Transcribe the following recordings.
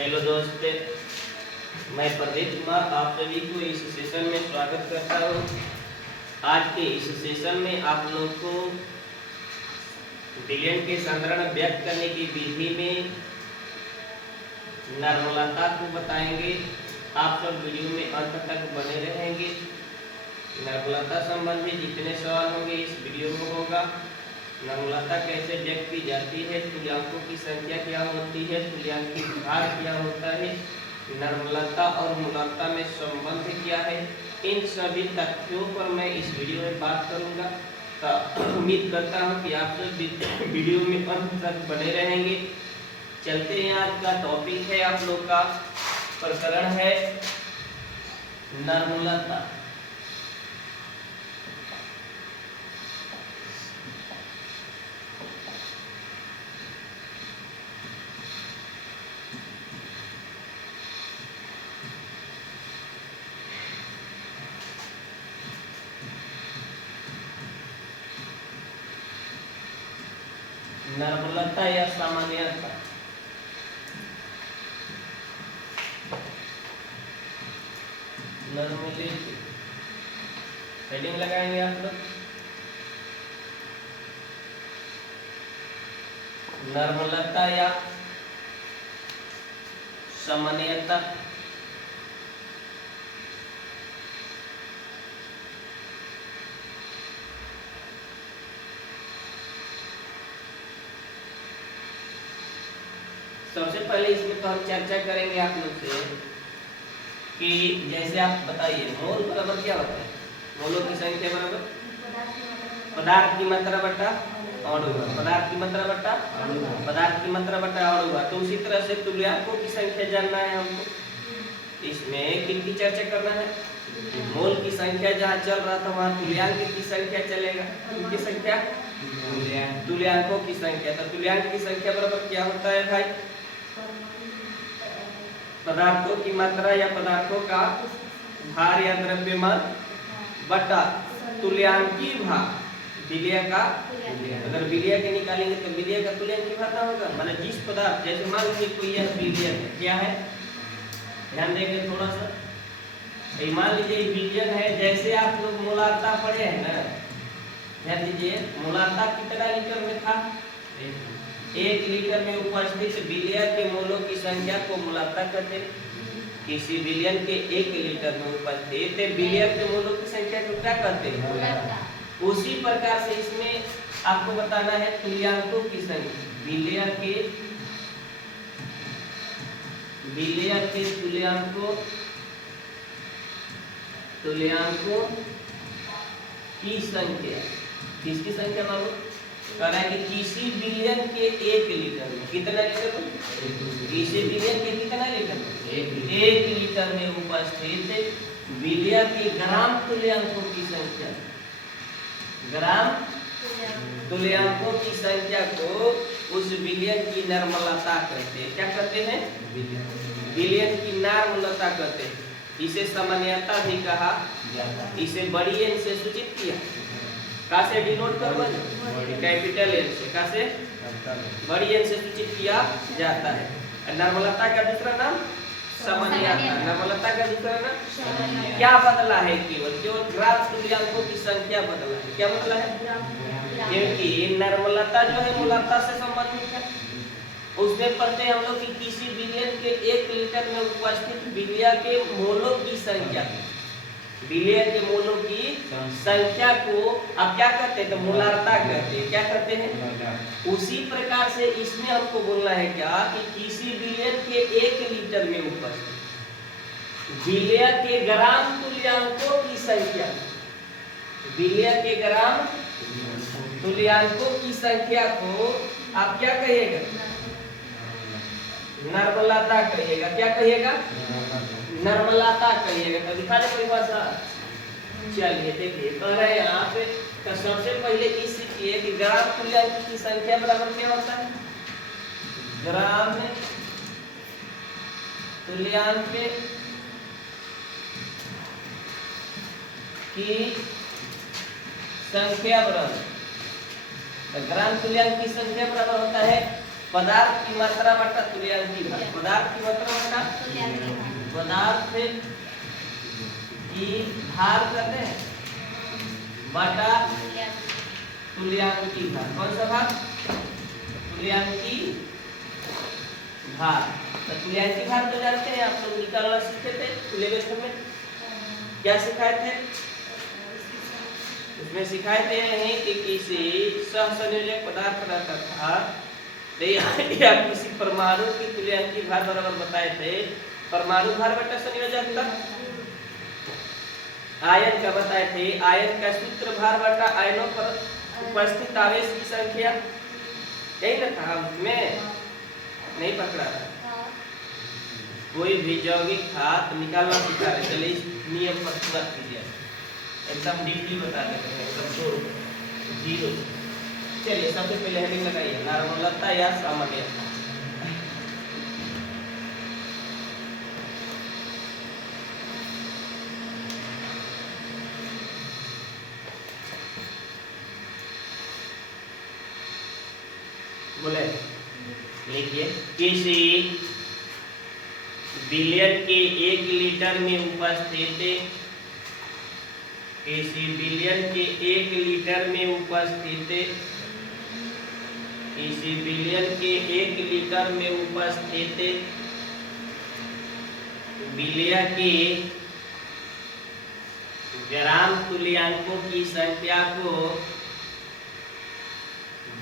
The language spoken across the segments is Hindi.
हेलो दोस्त, मैं प्रदीप कुमार आप सभी को इस सेशन में स्वागत करता हूँ। आज के इस सेशन में आप लोग को विलयन के संतरण व्यक्त करने की विधि में नर्मलता को बताएंगे। आप सब वीडियो में अंत तक बने रहेंगे। नर्मलता संबंधी जितने सवाल होंगे इस वीडियो में होगा। नर्मलता कैसे व्यक्त की जाती है, तुल्यांकों की संख्या क्या होती है, तुल्यांकी भार क्या होता है, नर्मलता और मूलता में संबंध क्या है, इन सभी तथ्यों पर मैं इस वीडियो में बात करूंगा। तो उम्मीद करता हूं कि आप सब वीडियो में अंत तक बने रहेंगे। चलते हैं, आज का टॉपिक है आप लोग का प्रकरण है नर्मलता। नर्मलता या सामान्यता। नॉर्मलिटी हेडिंग लगाएंगे आप लोग। नर्मलता या सामान्यता। सबसे पहले इसमें तो हम चर्चा करेंगे आप लोग से कि जैसे आप बताइए मोल बराबर क्या होता है। मोलों की संख्या बराबर पदार्थ की मात्रा बटा अणुआ, पदार्थ की मात्रा बटा पदार्थ की मात्रा बटा अणुआ। तो उसी तरह से तुल्यांकों की संख्या जानना है हमको। इसमें किनकी चर्चा करना है, मोल की संख्या जहाँ चल रहा था वहाँ तुल्यांक की संख्या चलेगा। किनकी संख्या, तुल्यांकों की संख्या। तो तुल्यांक की संख्या बराबर क्या होता है भाई, पदार्थों की मात्रा या पदार्थों का भार या द्रव्यमान बटा तुल्यांकी भार, विलय का। अगर विलय के निकालेंगे तो विलय का तुल्यांकी भार क्या होगा, माने जिस पदार्थ, जैसे मान लीजिए कोई यह विलय है, क्या है, ध्यान देंगे थोड़ा सा। मान लीजिए विलयन है, जैसे आप लोग मोलारता पढ़े हैं ना, ध्यान दीजिए। मोलारता कितना लीटर में था, 1 लीटर में उपस्थित विलय के मोलों की संख्या को मोलारता कहते हैं। किसी विलयन के 1 लीटर में उपस्थित विलय के मोलों की संख्या को क्या कहते हैं। उसी प्रकार से इसमें आपको बताना है तुल्यांकों की संख्या। विलय के तुल्यांकों की संख्या। किसकी संख्या मालूम कह रहा है कि किसी विलयन के 1 लीटर में, कितना लीटर में, किसी विलयन के कितना लीटर में, 1 लीटर में उपस्थित विलय के ग्राम तुल्यांकों की संख्या, ग्राम तुल्यांकों की संख्या को उस विलयन की नर्मलता कहते हैं। क्या कहते हैं, विलयन की नर्मलता कहते हैं। इसे सामान्यता भी कहा, इसे बड़ी एन से सूचित किया। का से डिनोट करवा, कैपिटल एन से, का से बड़ी एन से सूचित किया जाता है। नर्मलता का दूसरा नाम सामान्यता। नर्मलता का दूसरा नाम क्या बदला है, केवल ग्राम तुल्यांकों की संख्या बदला है। क्या बदला है, क्योंकि नर्मलता जो है मूलता से संबंधित है। उसमें पढ़ते हैं हम लोग कि किसी विलयन के 1 लीटर में उपस्थित विलय के मोलों की संख्या, विलय के मोलों की संख्या को आप क्या कहते हैं, तो मोलारता कहते हैं। क्या कहते हैं, उसी प्रकार से इसमें हमको बोलना है क्या कि किसी विलयन के 1 लीटर में उपस्थित विलय के ग्राम तुल्यांकों की संख्या, विलय के ग्राम तुल्यांकों की संख्या को आप क्या कहिएगा, नर्मलता कहिएगा। क्या कहिएगा, नर्मलता कहिएगा। तो दिखा दे परिभाषा। चलिए देखिए, कह रहे हैं यहाँ पे तो सबसे पहले इस सीखिए कि ग्राम तुल्यांक की संख्या बराबर क्या होता है, ग्राम तुल्यांक की संख्या बराबर, ग्राम तुल्यांक की संख्या बराबर होता है पदार्थ की मात्रा बटा तुल्यांकी भार, पदार्थ की मात्रा बटा पदार्थ की भार करते हैं बटा तुल्यांकी भार। कौन सा भार? तुल्यांकी भार। तो तुल्यांकी भार तो जानते हैं आप लोग, निकालना सीखे थे सिलेबस में। क्या सिखाए थे उसमें? सिखाए थे कि किसी सहसंयोजक पदार्थ रहता था या किसी परमाणु की तुल्यांकी भार बराबर बताए थे परमाणु भार बटा संयोजकता। आयन का बताए थे, आयन का सूत्र भार बटा आयनों पर उपस्थित आवेश की संख्या। यही ना था, उसमें नहीं पकड़ा था। कोई भी यौगिक था तो निकालना सिखा रहे। चलिए इस नियम पर पूरा कीजिए, एकदम डीपली बता देते हैं, एकदम जीरो। चलिए सबसे पहले हेडिंग लगाइए, नॉर्मलता या सामान्यता। बोले लिखिए, किसी बिलियन के 1 लीटर में उपस्थित, किसी बिलियन के 1 लीटर में उपस्थित, किसी बिलियन के 1 लीटर में उपस्थित बिलिया के ग्राम तुल्यांकों की संख्या को,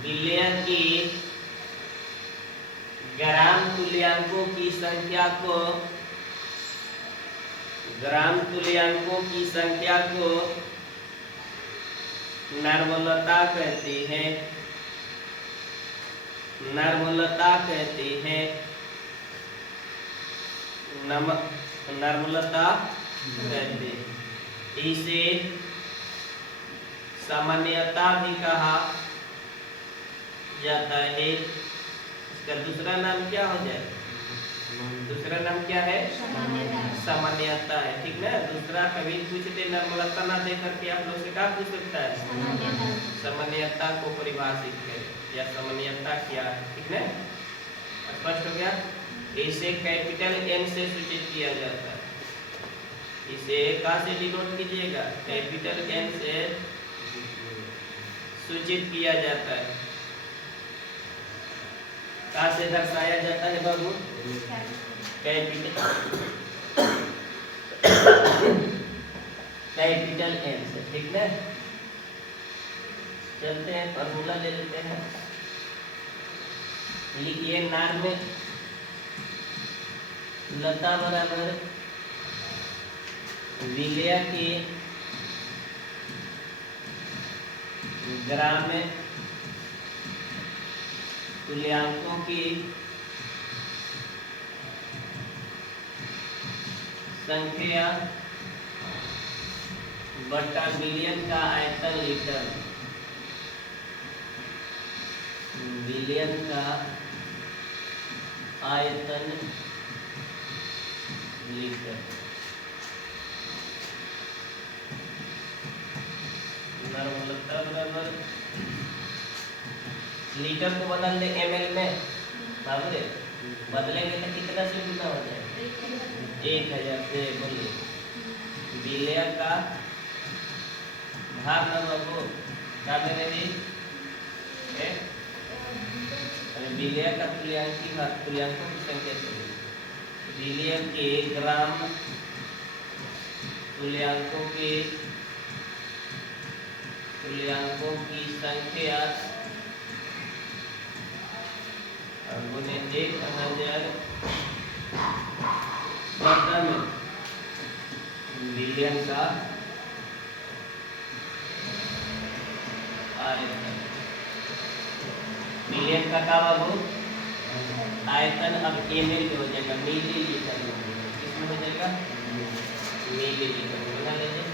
बिलिया के ग्राम तुल्यांकों की संख्या को, ग्राम तुल्यांकों की संख्या को नॉर्मलता कहते हैं, नॉर्मलता कहते हैं, नॉर्मलता कहते हैं। इसे सामान्यता भी कहा जाता है। इसका दूसरा नाम क्या हो जाए? दूसरा नाम क्या है? सामान्यता है, ठीक ना। दूसरा कभी पूछते नॉर्मलता ना दे करके आप लोग से क्या पूछ सकता है? सामान्यता को परिभाषित है या सामान्यता क्या है, ठीक ना। स्पष्ट हो गया। इसे कैपिटल एन से सूचित किया जाता है। इसे कहाँ से डिनोट कीजिएगा? कैपिटल एन से सूचित किया जाता है। कहाँ से दर्शाया जाता है बाबू? कैपिटल एन से, ठीक है। चलते हैं, फॉर्मूला ले लेते हैं। लिखिए, नार में लता बराबर विलय के ग्राम में तुल्यांकों की संख्या बटा बिलियन का आयतन लीटर, बिलियन का आयतन लीटर। नॉर्मलता बराबर लीटर को बदल दे ml में, बाबू बदलेंगे तो कितना से गुना हो जाए? 1000 से। बोलिए, बिलिया का भार ना बाबू क्या मेरे बिलिया का तुल्यांकी भार, तुल्यांकों की संख्या से बिलिया के ग्राम तुल्यांकों के, तुल्यांकों की संख्या गुने 1000 बटा में बिलियन का आयतन। बिलियन का क्या बाबू? आयतन। अब ml हो जाएगा, मिलीलीटर में। किसमें हो जाएगा? मिलीलीटर में। बना लीजिए।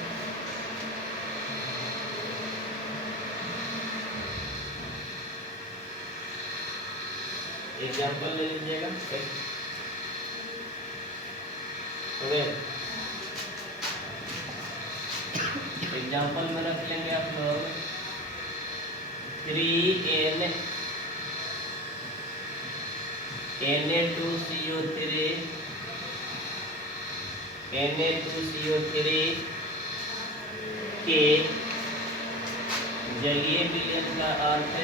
एग्जाम्पल ले लीजिएगा। एग्जाम्पल में रख लेंगे आप लोग 3n Na2CO3 के जलीय विलयन का अर्थ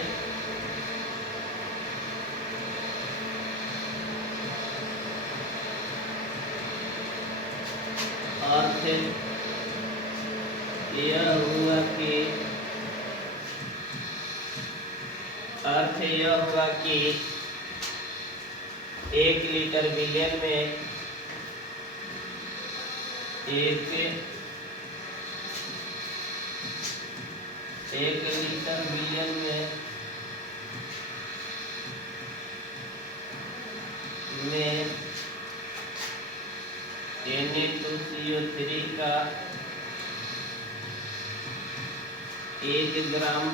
यह हुआ कि 1 लीटर विलयन में 1 लीटर विलयन में Na2CO3 का 1 ग्राम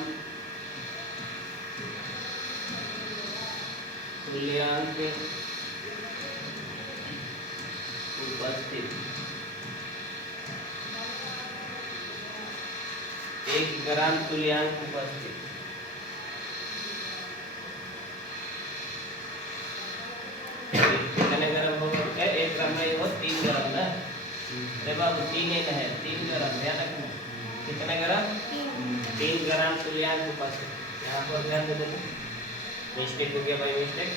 तुल्यांक उपस्थित 1 ग्राम तुल्यांक उपस्थित कितने ग्राम होगा? 1 ग्राम में हो 3 ग्राम ना। अरे बाबू 3 एक है, 3 ग्राम ध्यान रखना। कितने ग्राम? 3 ग्राम तुल्यांक उपस्थित। यहाँ पर ध्यान दे देना, मिस्टेक हो गया भाई, मिस्टेक।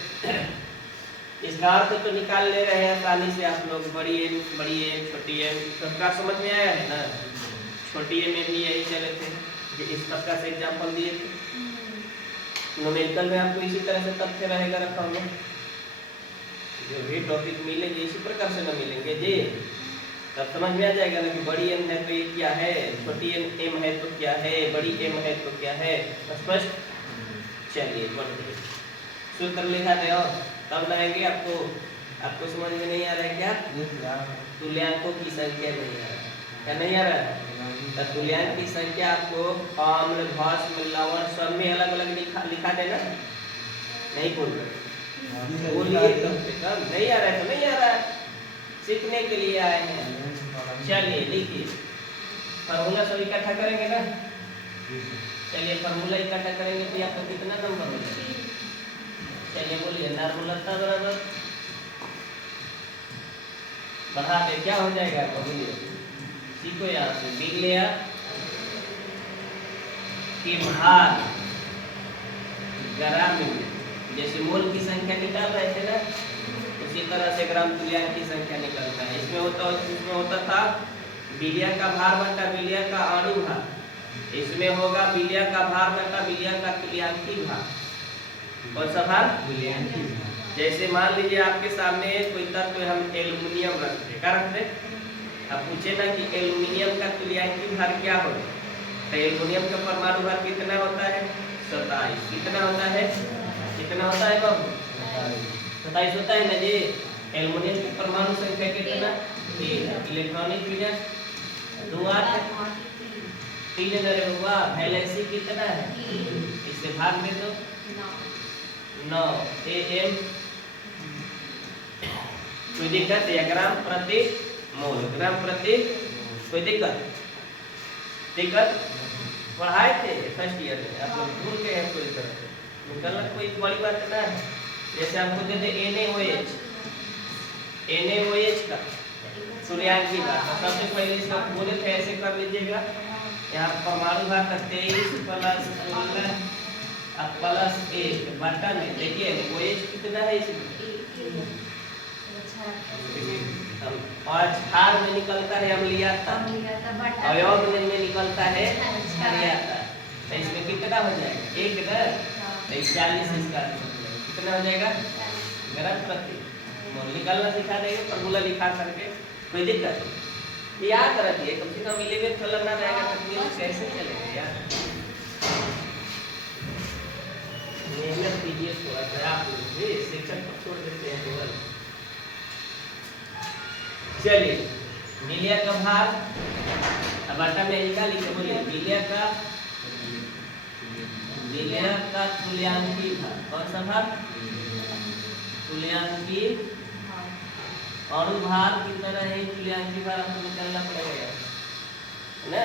इसका अर्थ तो निकाल ले रहे हैं आसानी से आप लोग। बड़ी एम छोटी एम सबका समझ में आया है ना। छोटी एम में भी यही चले थे, इस प्रकार से एग्जाम्पल दिए थे। न्यूमेरिकल में आपको इसी तरह से तथ्य रहेगा रखा होगा। जो भी टॉपिक मिलेंगे इसी प्रकार से ना मिलेंगे जी, तब समझ में आ जाएगा ना कि बड़ी एम है तो ये क्या है, छोटी एम है तो क्या है, बड़ी एम है तो क्या है। स्पष्ट? चलिए बढ़िए, सूत्र लिखा दे और तब लाएंगे। आपको समझ में नहीं आ रहा है क्या? तुल्यांकों की संख्या नहीं आ रहा है क्या? नहीं आ रहा है? तो तुल्यांक की संख्या आपको आम्ल, भस्म, लवण सब में अलग अलग लिखा देना। नहीं बोल रहे, बोलिए कम से कम। नहीं आ रहा है तो नहीं आ रहा है, सीखने के लिए आए हैं। चलिए लिखिए, फार्मूला सब इकट्ठा करेंगे ना। चलिए फार्मूला इकट्ठा करेंगे तो आपको कितना नंबर मिलेगा? चलिए बोलिए, नार्मलता बराबर बढ़ा दे, क्या हो जाएगा? बोलिए, सीखो यहाँ से। विलय के भार ग्राम में, जैसे मोल की संख्या निकाल रहे थे ना, उसी तरह से ग्राम तुल्यांक की संख्या निकलता है। इसमें होता था विलय का भार बटा विलय का अणु भार। इसमें होगा विलय का भार बटा विलय का तुल्यांकी भार। कौन सा भार? तुल्यांकी भार। जैसे मान लीजिए आपके सामने कोई तत्व हम एल्युमिनियम रखते, क्या रखते? अब पूछे ना कि एल्युमिनियम का तुल्यांकी भार क्या होगा, तो एल्युमिनियम का परमाणु भार कितना होता है? 27। कितना होता है? कितना होता है बाबू? 27 होता है ना जी। एल्युमिनियम की परमाणु संख्या कितना? 3। इलेक्ट्रॉनिक विन्यास 2 8 3 अरे बाबा, वैलेंसी कितना है? इससे भाग दे दो 9 am। कोई दिक्कत या ग्राम प्रति मोल, ग्राम प्रति, कोई दिक्कत पढ़ाए थे फर्स्ट ईयर में, आप लोग भूल गए हैं पूरी तरह से। निकलना कोई बड़ी बात ना है। जैसे आपको देते NaOH का तुल्यांकी भार, सबसे पहले इसका बोले थे ऐसे कर लीजिएगा। यहाँ परमाणु भार का 23 प्लस 16 प्लस 1 बटा में, देखिए OH कितना है इसमें? 5 क्षार में निकलता है अम्लीयता, अयौग में निकलता है क्षारीयता। तो इसमें कितना हो जाएगा? 1 ना, तो 40 इसका कितना हो जाएगा? ग्राम प्रति मोल। निकालना सिखा देंगे फॉर्मूला लिखा करके, कोई दिक्कत याद रखिए। कम से कम 11 चलना रहेगा तो कैसे चलेगा यार। मेहनत कीजिए थोड़ा सा, आप शिक्षक को छोड़ देते हैं केवल। चलिए विलय का भार अब बटा में इनका लिखे, बोलिए विलय का तुल्यांकी भार। कौन सा भार? तुल्यांकी अणु भार कितना है? तुल्यांकी भार हमको निकालना पड़ेगा ना।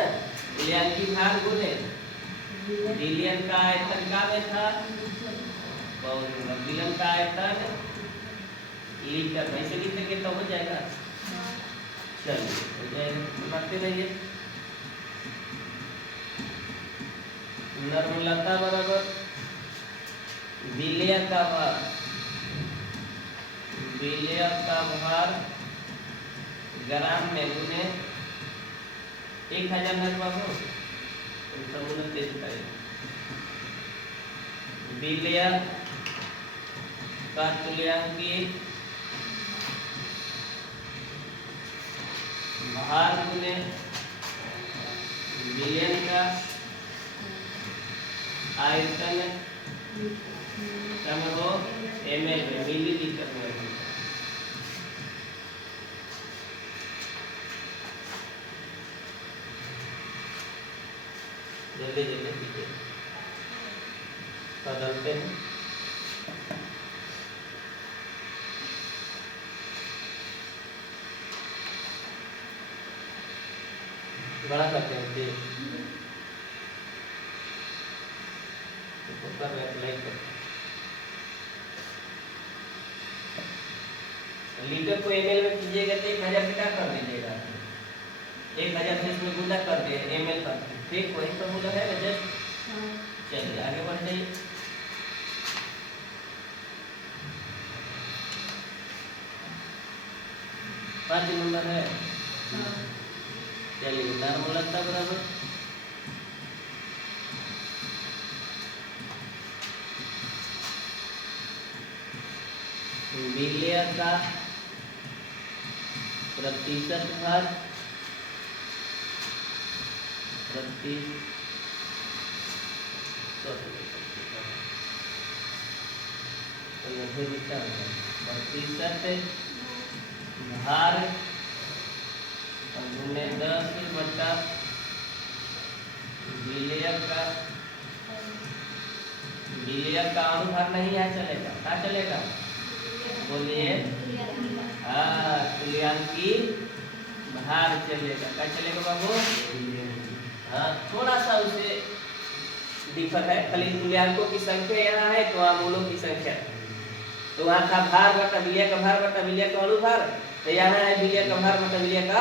तुल्यांकी भार बोले विलयन का आयतन का में था, विलयन का आयतन लीटर में इसे लिखेंगे तो हो जाएगा। चलिए हो जाएगा, बढ़ते रहिए। नर्मलता बराबर विलय का भार, विलय का भार ग्राम में गुने 1000 नर्मा हो समूल देता है। विलय का तुल्यांकीय भार गुने विलयन का आयतन कम हो ml में, मिलीलीटर में हो। जल्दी जल्दी कीजिए, बदलते हैं। बड़ा करते हैं तेज कर रहे अप्लाई कर। लीटर को ml में कीजिएगा तो 1000 क्या कर दीजिएगा, 1000 से इसमें गुना कर दिए ml का, ठीक वही फॉर्मूला है ना जस्ट। चलिए आगे बढ़ जाइए। पाँच नंबर है। चलिए नर्मलता बराबर विलय का प्रतिशत भाग प्रतिशत भार गुने 10 बटा विलय का अनुभार नहीं है, चलेगा क्या चलेगा बोलिए, हाँ तुल्यांकी भार चलेगा, क्या चलेगा बाबू। हाँ थोड़ा सा उसे दिक्कत है, खाली तुल्यांकों की संख्या यहाँ है तो वहाँ मूलों की संख्या, तो वहाँ था भार बटा विलय का भार बटा विलय का अनुभार, तो यहाँ है विलय का भार बटा विलय का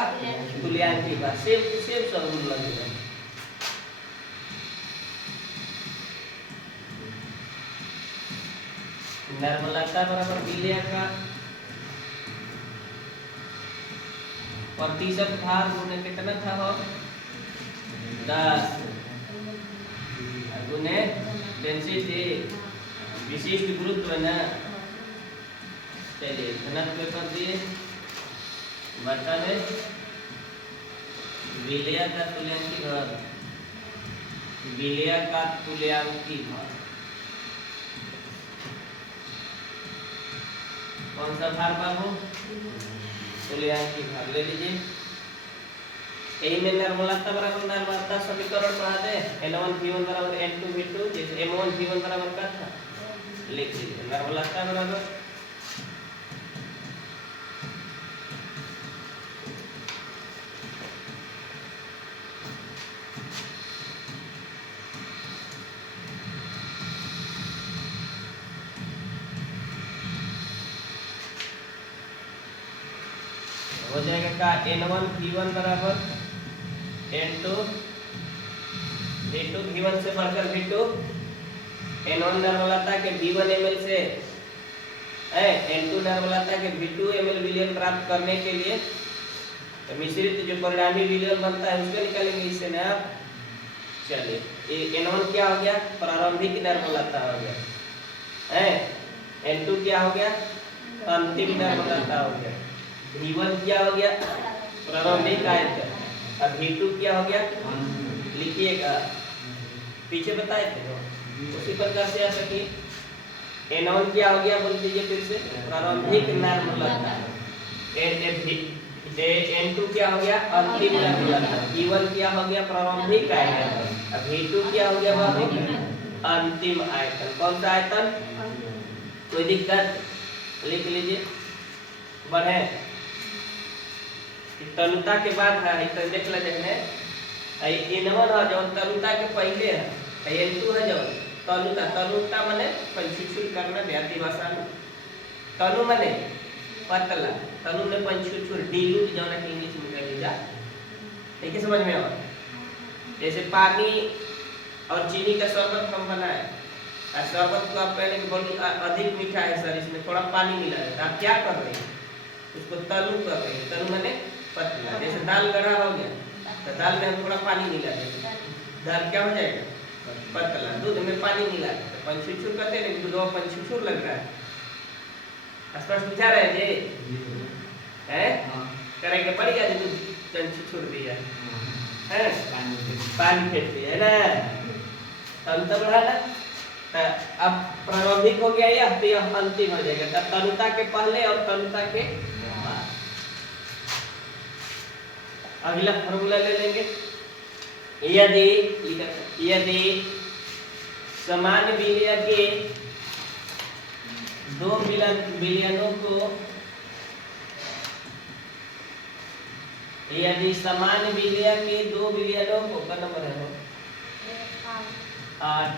तुल्यांकी भार, सेम टू सेम सब रूल लगेगा। नर्मलता बराबर विलय का प्रतिशत भार गुने कितना था हो 10 गुने डेंसिटी विशिष्ट गुरुत्व है ना। चलिए घनत्व कर दिए बटा में विलय का तुल्यांकी भार, विलय का तुल्यांकी भार कौन सा भार बाबू, तुल्यांकी भार ले लीजिए। यही में नर्मलता बराबर नर्मलता समीकरण पढ़ा दे, N1 V1 बराबर N2 V2, जैसे M1 V1 बराबर क्या था लिख लीजिए। नर्मलता बराबर हो जाएगा का N1 V1 बराबर N2 V2, V1 से बढ़कर V2, N1 नर्मलता के V1 ml से N2 नर्मलता के V2 ml विलयन प्राप्त करने के लिए तो मिश्रित जो परिणामी विलयन बनता है उसको निकालेंगे इससे ना आप। चलिए N1 क्या हो गया, प्रारंभिक नर्मलता हो गया, N2 क्या हो गया, अंतिम नर्मलता हो गया, V1 क्या हो गया, प्रारंभिक आयतन, अब V2 क्या हो गया, लिखिएगा पीछे बताए थे उसी प्रकार से आ सके। N1 क्या हो गया बोल दीजिए फिर से, प्रारंभिक नर्मलता, N2 क्या हो गया, अंतिम नर्मलता, V1 क्या हो गया, प्रारंभिक आयतन, अब V2 क्या हो गया बाबू, अंतिम आयतन। कौन सा आयतन, कोई दिक्कत लिख लीजिए। बढ़े तनुता के बाद है तो देख लेते हैं, N1 है जो तनुता के पहले है, N2 है जो तनुता, तनुता माने पंचीकृत करना व्याधि भाषा में, तनु माने पतला, तनु में पंचुचुर डिल्यूट जौन के इंग्लिश में कह लीजा। ठीक है, समझ में आवा? जैसे पानी और चीनी का शरबत हम बनाए, और शरबत को आप कहने के बहुत अधिक मीठा है सर, इसमें थोड़ा पानी मिला है, आप क्या कर रहे हैं? उसको तलू कर रहे हैं। तलू मैंने पतला। जैसे दाल गढ़ा हो गया तो दाल में हम थोड़ा पानी मिला देंगे, दाल क्या हो जाएगा? पतला। दूध में पानी मिला तो पंचुचुर कहते हैं, दूध में पंचुचुर लग रहा है। स्पष्ट विचार है जी? है करेंगे पड़ेगा जो दूध पंचुचुर दिया है, पानी फेंक दिया है ना, तब बढ़ा ना। अब प्रारंभिक हो गया या तो यह अंतिम हो जाएगा, तब तनुता के पहले और तनुता के बाद। अगला फॉर्मूला ले लेंगे। यदि समान विलय के दो विलयनों को, यदि समान विलय के दो विलयनों को, का नंबर है 8,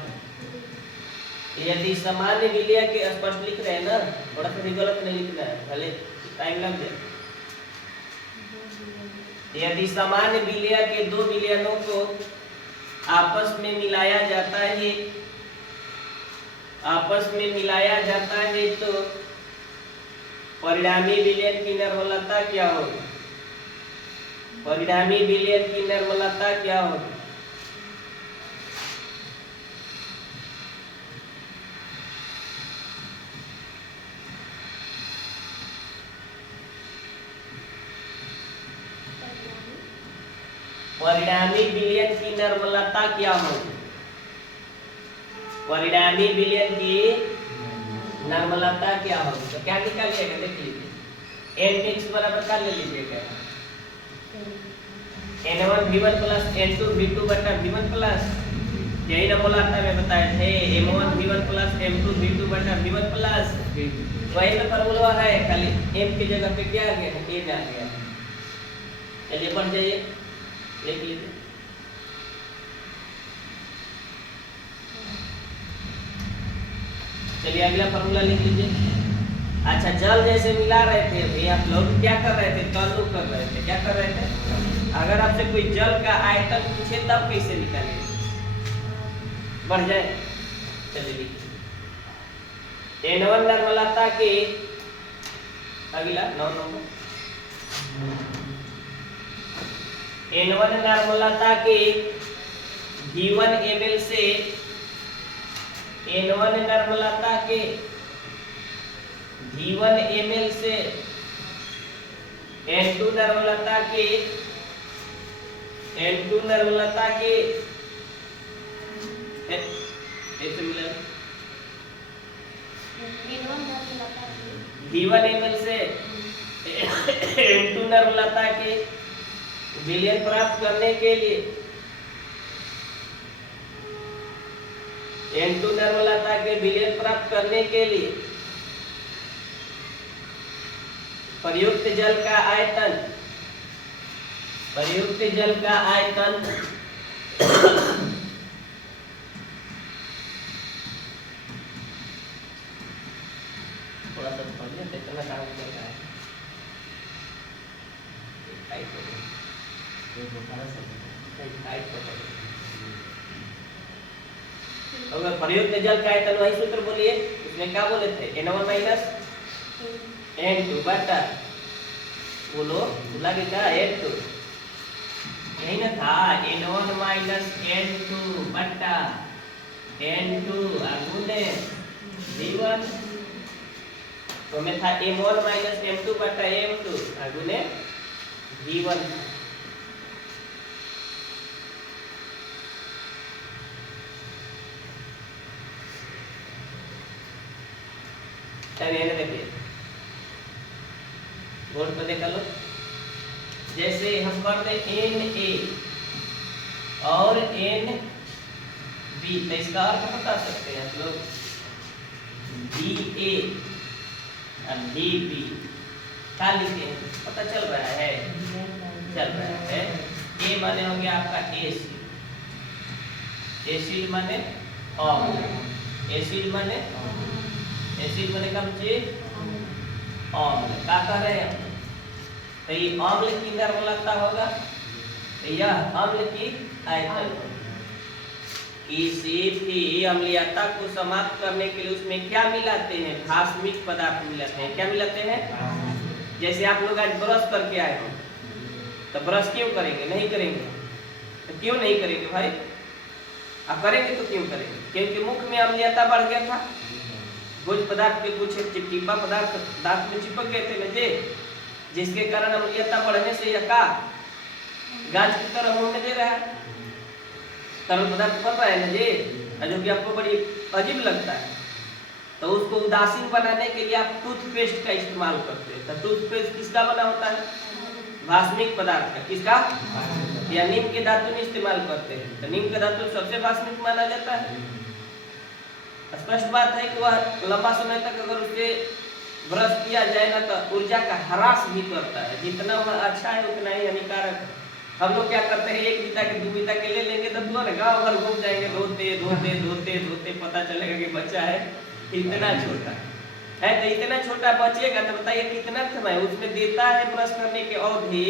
यदि समान विलय के, स्पष्ट लिख रहे हैं ना, थोड़ा सा भी गलत नहीं लिखना है, भले टाइम लग जाए। यदि समान विलय के दो विलयनों को आपस में मिलाया जाता है, तो परिणामी विलयन की निर्मलता क्या होगी? परिणामी विलयन की निर्मलता क्या होगी? परिणामी विलयन की निर्मलता क्या होगी? परिणामी विलयन की निर्मलता क्या होगी? तो क्या निकालिएगा, देख लीजिए। n बराबर क्या ले लीजिएगा? n1 v1 plus n2 v2 बटा v1 प्लस, यही निर्मलता में बताए थे, m1 v1 plus m2 v2 बटा v1 प्लस, वही तो फॉर्मूला है, खाली m की जगह पे क्या आ गया? n आ गया। चलिए बढ़ जाइए, देख लीजिए। चलिए अगला फॉर्मूला लिख लीजिए। अच्छा, जल जैसे मिला रहे थे अभी आप लोग, क्या कर रहे थे? तल्लु कर रहे थे। क्या कर रहे थे? अगर आपसे कोई जल का आयतन पूछे तब कैसे निकालेंगे? बढ़ जाए, चलिए लिखिए। n1 निर्मलता के, अगला 9 नंबर, n1 निर्मलता के v1 ml से, n1 निर्मलता के v1 ml से n2 निर्मलता के, n2 निर्मलता के, ऐसे मिला v1 ml से n2 निर्मलता के विलयन प्राप्त करने के लिए, n2 निर्मलता के विलयन प्राप्त करने के लिए प्रयुक्त जल का आयतन, थोड़ा सा पढ़िए, कितना काम कर रहा है, अगर प्रयुक्त जल का आयतन, वही सूत्र बोलिए, उसमें क्या बोले थे? n1 माइनस n2 बटा, बोलो भूला क्या? n2, यही ना था, n1 माइनस n2 बटा n2 गुणे v1, तो में था m1 माइनस m2 बटा m2 गुणे v1। चलिए देखिए, बोर्ड पर देखा लो। जैसे हम करते Na और Nb, तो इसका अर्थ बता सकते हैं आप लोग, Da और Db क्या लिखते हैं? पता चल रहा है? चल रहा है। A माने हो गया आपका एसिड, एसिड माने अम्ल, एसिड माने कम चीज, अम्ल क्या कह रहे हैं? तो ये अम्ल की नर्मलता होगा, तो यह अम्ल की आयतन होगा। किसी भी अम्लीयता को समाप्त करने के लिए उसमें क्या मिलाते हैं? भास्मिक पदार्थ मिलाते हैं। क्या मिलाते हैं? जैसे आप लोग आज ब्रश करके आए हो, तो ब्रश क्यों करेंगे? नहीं करेंगे। तो क्यों नहीं करेंगे भाई? आप करेंगे तो क्यों करेंगे? क्योंकि मुख में अम्लीयता बढ़ गया था, भोज पदार्थ के कुछ चिपचिपा पदार्थ दांत में चिपक गए थे नजे, जिसके कारण अम्लीयता बढ़ने से यह का गाज की तरह मुंह में दे रहा है, तरल पदार्थ बन रहा है नजे, जो कि आपको बड़ी अजीब लगता है। तो उसको उदासीन बनाने के लिए आप टूथपेस्ट का इस्तेमाल करते हैं। तो टूथपेस्ट किसका बना होता है? भास्मिक पदार्थ का। किसका? या नीम के धातु में इस्तेमाल करते हैं। तो नीम का धातु सबसे भास्मिक माना जाता है। स्पष्ट बात है कि वह लंबा समय तक अगर उसे ब्रश किया जाए ना तो ऊर्जा का ह्रास भी करता है। जितना वह अच्छा है उतना ही हानिकारक है। हम लोग क्या करते हैं, 1 बीता के 2 बीता के ले लेंगे तो पूरा गाँव भर घूम जाएंगे, धोते धोते धोते धोते पता चलेगा कि बच्चा है इतना छोटा है। तो इतना छोटा बचेगा तो बताइए कितना समय उसमें देता है ब्रश करने के अवधि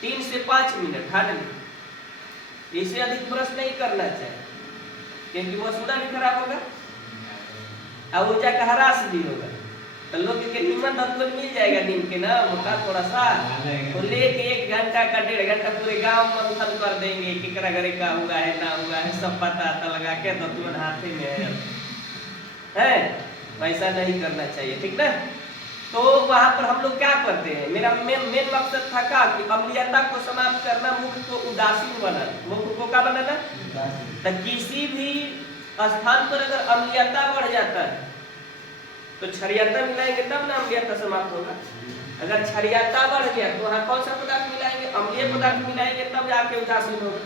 3 से 5 मिनट हार्डली। इससे अधिक ब्रश नहीं करना चाहिए, क्योंकि वह सूढ़ा भी खराब होगा और ऊर्जा का ह्रास भी होगा। तो लोग के नीमन तत्व मिल जाएगा नीम के ना मोटा थोड़ा सा, तो लेके 1 घंटा का 1.5 घंटा पूरे गांव में मंथन कर देंगे कि केकरा घरे का हुआ है ना हुआ है, सब पता लगा के तत्व हाथे में है। वैसा नहीं करना चाहिए, ठीक ना। तो वहां पर हम लोग क्या करते हैं, मेरा मेन मकसद था का कि अम्लीयता को समाप्त करना, मुख को उदासीन बनाना। मुख को क्या बनाना? तो किसी भी स्थान पर अगर अम्लीयता बढ़ जाता है तो क्षारीयता मिलाएंगे तब ना अम्लीयता समाप्त होगा। अगर क्षारीयता बढ़ गया तो वहाँ कौन सा पदार्थ मिलाएंगे? अम्लीय पदार्थ मिलाएंगे, तब जाके उदासीन होगा।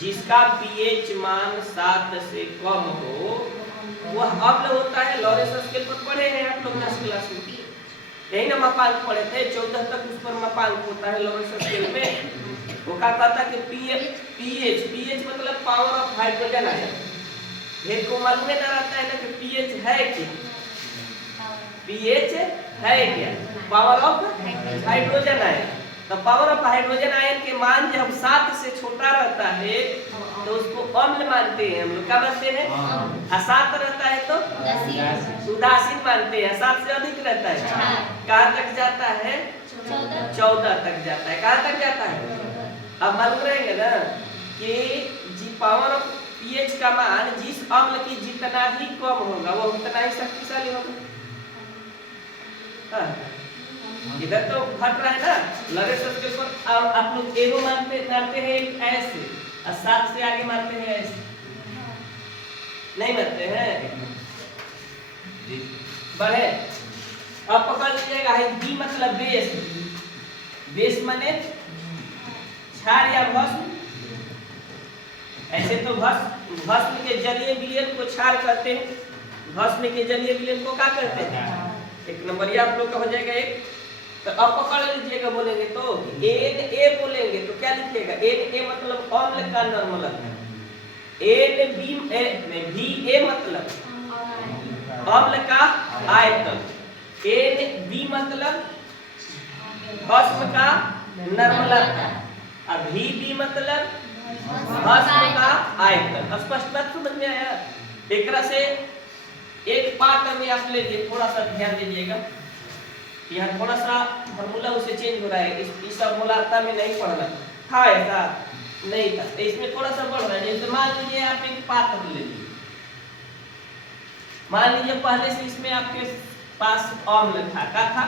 जिसका पीएच मान 7 से कम हो वह अम्ल होता है। लॉरेंस स्केल पर पढ़े हैं आप लोग 10 क्लास में, यही ना मापांक पढ़े थे। 14 तक उस पर मापांक होता है लॉरेंस स्केल में। वो क्या कहता कि पीएच मतलब पावर ऑफ हाइड्रोजन आयन। भेद को मालूम ना रहता है ना कि पीएच है क्या, पीएच है क्या, पावर ऑफ हाइड्रोजन आयन। तो पावर ऑफ हाइड्रोजन आयन के मान जब 7 से छोटा रहता है तो उसको अम्ल मानते हैं हम लोग। क्या मानते हैं? 7 रहता है तो उदासीन मानते हैं। 7 से अधिक रहता है कहाँ तक जाता है? 14 तक जाता है। कहाँ तक जाता है? अब मालूम रहेंगे ना कि जी पावर ऑफ पीएच का मान जिस अम्ल की जितना ही कम होगा वो उतना ही शक्तिशाली होगा। इधर तो घट रहा है ना लॉरेंस स्केल पर। आप लोग एरो मानते हैं ऐसे और 7 से आगे मानते हैं ऐसे, नहीं मानते हैं बढ़े। अब पकड़ लीजिएगा बी मतलब बेस। बेस माने क्षार या भस्म। ऐसे तो भस्म के जलीय विलयन को क्षार कहते हैं, भस्म के जलीय विलयन को क्या कहते हैं? 1 नंबर आप लोग का हो जाएगा 1। तो अब पकड़ लीजिएगा, बोलेंगे तो Na बोलेंगे तो क्या लिखिएगा? Na मतलब अम्ल का नर्मलता, Va मतलब अम्ल का आयतन, Nb मतलब भस्म का नर्मलता और Vb मतलब भस्म का आयतन। स्पष्ट बात समझ में आया? एक से एक पार्ट में आप लीजिए, थोड़ा सा ध्यान दीजिएगा। यहाँ थोड़ा सा फॉर्मूला उसे चेंज हो रहा है। इस फॉर्मूलाता में नहीं पढ़ना था, ऐसा नहीं था, तो इसमें थोड़ा सा बढ़ रहा है। जैसे मान लीजिए आप एक पात्र ले लीजिए, मान लीजिए पहले से इसमें आपके पास अम्ल था, क्या था?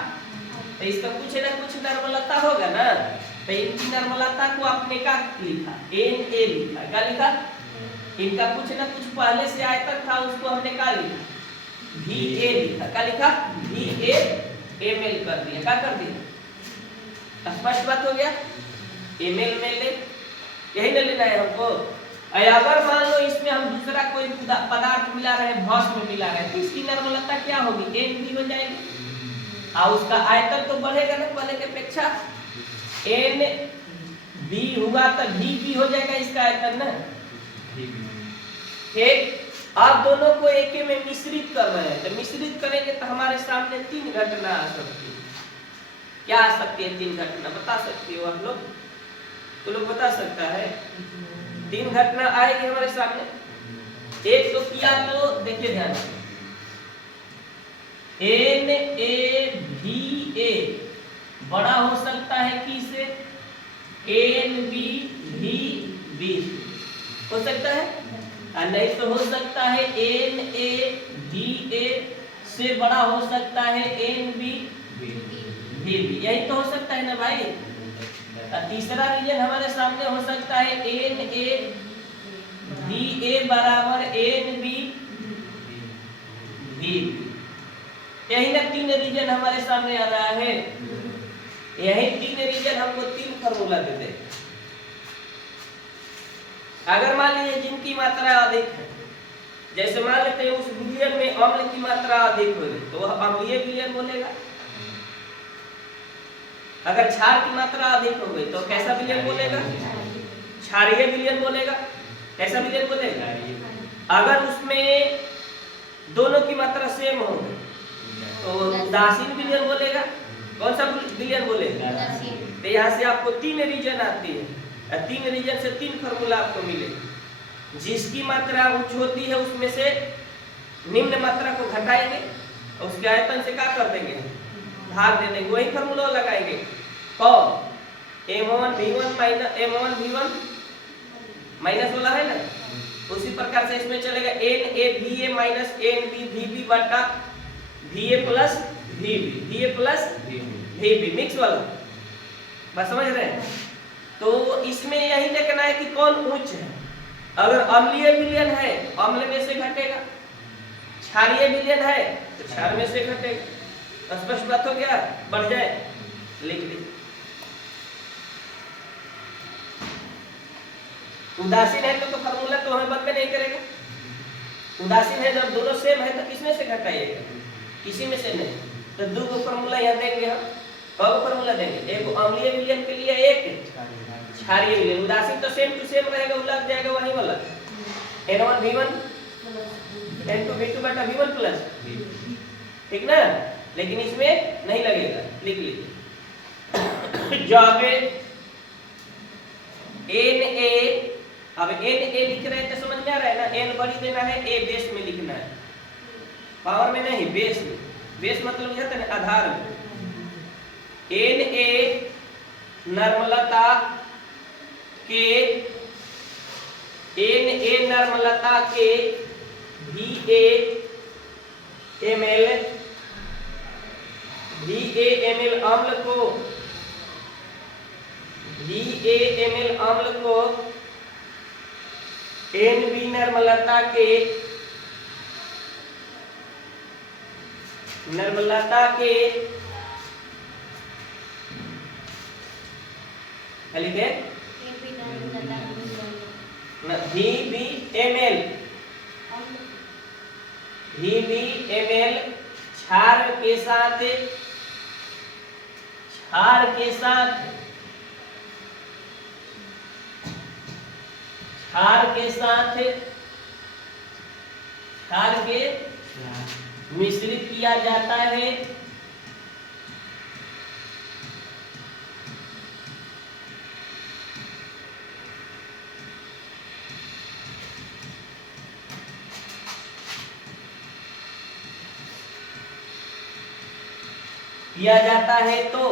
तो इसका कुछ ना कुछ नर्मलता होगा ना। तो इनकी नर्मलता को आपने क्या लिखा? Na लिखा। क्या लिखा? इनका कुछ ना कुछ पहले से आयतन था, उसको हमने क्या लिखा? Va लिखा। क्या लिखा? Va ml कर दिया। क्या कर दिया? स्पष्ट बात हो गया? ml में ले, यही न लेना है हमको। अगर मान लो इसमें हम दूसरा कोई पदार्थ मिला रहे, भस्म मिला रहे, तो इसकी नर्मलता क्या होगी? Nb हो जाएगी और उसका आयतन तो बढ़ेगा ना पहले के अपेक्षा। Nb हुआ तो Vb हो जाएगा इसका आयतन ना। ठीक, आप दोनों को एक में मिश्रित कर रहे हैं, तो मिश्रित करेंगे तो हमारे सामने 3 घटना आ सकती है। क्या आ सकती है 3 घटना, बता सकती हो आप लोग? तो लोग बता सकता है 3 घटना आएगी हमारे सामने। एक तो किया तो देखिए ध्यान से, NaVA बड़ा हो सकता है किससे? NbVB हो सकता है, और नहीं तो हो सकता है NaVA से बड़ा हो सकता है NbVB, यही तो हो सकता है ना भाई। तीसरा रीजन हमारे सामने हो सकता है NaVA बराबर NbVB। यही ना 3 रीजन हमारे सामने आ रहा है। यही 3 रीजन हमको 3 फार्मूला देते हैं। अगर मान लीजिए जिनकी मात्रा अधिक है, जैसे मान लेते हैं उस विलयन में अम्ल की मात्रा अधिक हो गई तो वह अम्लीय विलयन बोलेगा। अगर क्षार की मात्रा अधिक हो गई तो कैसा विलयन बोलेगा? क्षारीय विलयन बोलेगा। कैसा विलयन बोलेगा? अगर उसमें दोनों की मात्रा सेम हो गई तो उदासीन विलयन बोलेगा। कौन सा विलयन बोलेगा? तो यहाँ से आपको 3 रीजन आती है, 3 रीजन से 3 फार्मूला आपको मिलेगा। जिसकी मात्रा उच्च होती है उसमें से निम्न मात्रा को घटाएंगे और उसके आयतन से क्या कर देंगे? भाग दे देंगे। वही फार्मूला लगाएंगे। कौन? M1V1 माइनस M1V1 माइनस वाला है ना, उसी प्रकार से इसमें चलेगा NaVA माइनस NbVB बटा VA plus VB, VA plus VB mix वाला। बस समझ रहे हैं? तो इसमें यही देखना है कि कौन उच्च है। अगर अम्लीय विलयन है अम्ल में से घटेगा, क्षारीय विलयन है तो क्षार में से घटेगा। स्पष्ट बात हो गया? बढ़ जाए, लिख लीजिए। उदासीन है तो फार्मूला तो हमें बदले नहीं करेगा। उदासीन है जब दोनों सेम है तो किसमें से घटाइएगा? किसी में से नहीं। तो 2 फार्मूला यहाँ देंगे हम। कब फार्मूला देंगे? एक अम्लीय विलयन के लिए, एक क्षारीय विलयन। उदासीन तो सेम टू सेम रहेगा, उलट जाएगा वही वाला N1V1 N2V2 बटा V1 प्लस, ठीक ना? लेकिन इसमें नहीं लगेगा, लिख लीजिए। जब Na, अब Na लिख रहे हैं तो समझ में आ रहा है ना? N बड़ी देना है, A बेस में लिखना है, पावर में नहीं, बेस में। बेस मतलब यह था ना आधार में। Na नर्मलता के VA ml अम्ल को NB नर्मलता के लिखे VB ml क्षार के मिश्रित किया जाता है तो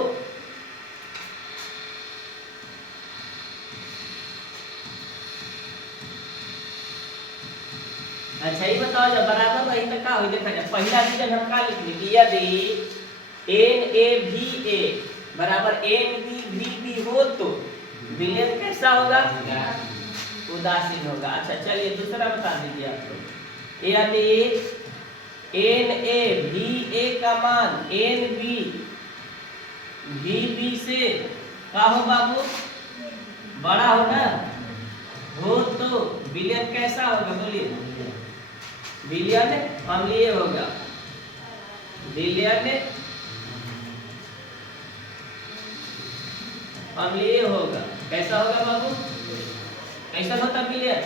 अच्छा ही बताओ, जब बराबर रही तो क्या हो? देखा जाए पहला रीजन हम क्या लिखेंगे कि यदि NaVA बराबर NbVB हो तो विलयन कैसा होगा? उदासीन होगा। अच्छा चलिए दूसरा बता दीजिए आप लोग। यदि NaVA का मान NbVB से क्या हो बाबू? बड़ा होगा हो तो विलयन कैसा होगा? बोलिए। विलयन अम्लीय होगा। विलयन अम्लीय होगा। कैसा होगा बाबू? कैसा होता विलयन?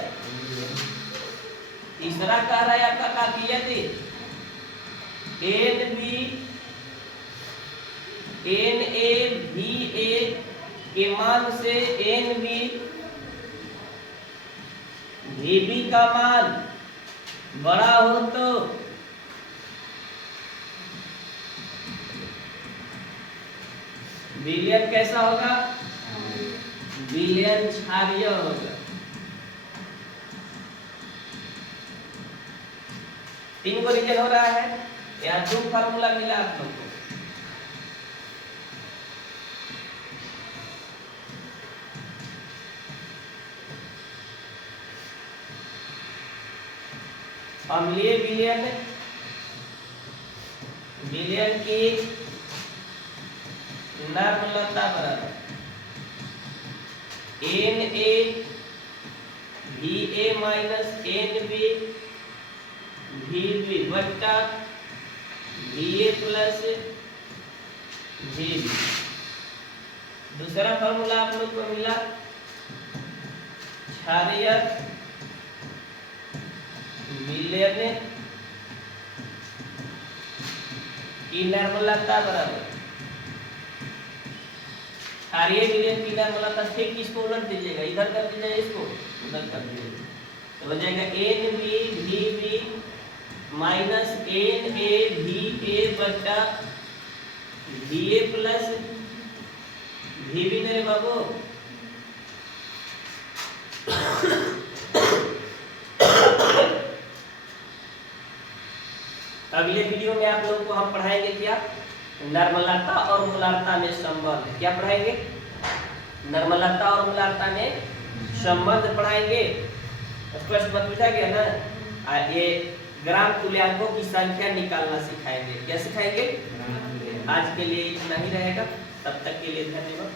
तीसरा कह रहा है आपका काफियत एन बी एन ए भी ए के मान से एन बी भी बी का मान बड़ा हो तो विलयन कैसा होगा? विलयन क्षारीय होगा। तीन को रीजन हो रहा है। यहाँ दो फार्मूला मिला आप लोग को। अम्लीय विलयन विलयन की नर्मलता बराबर एन ए भी ए माइनस एन बी भी बी बट्टा भी ए प्लस भी बी। दूसरा फॉर्मूला आप लोग को मिला क्षारीयत विलयन की नर्मलता बराबर क्षारीय विलयन की नर्मलता। ठीक इसको उलट दीजिएगा, इधर कर दीजिएगा, इसको उधर कर दीजिएगा तो हो जाएगा एन बी भी बी माइनस एन ए भी ए बट्टा भी ए प्लस भी बी। मेरे बाबू अगले वीडियो में आप लोगों को हम पढ़ाएंगे क्या? नर्मलता और मोलारता में संबंध। क्या पढ़ाएंगे? नर्मलता और मोलारता में संबंध पढ़ाएंगे। स्पष्ट बात पूछा गया ना। ये ग्राम तुल्यांकों की संख्या निकालना सिखाएंगे। क्या सिखाएंगे? आज के लिए इतना ही रहेगा। तब तक के लिए धन्यवाद।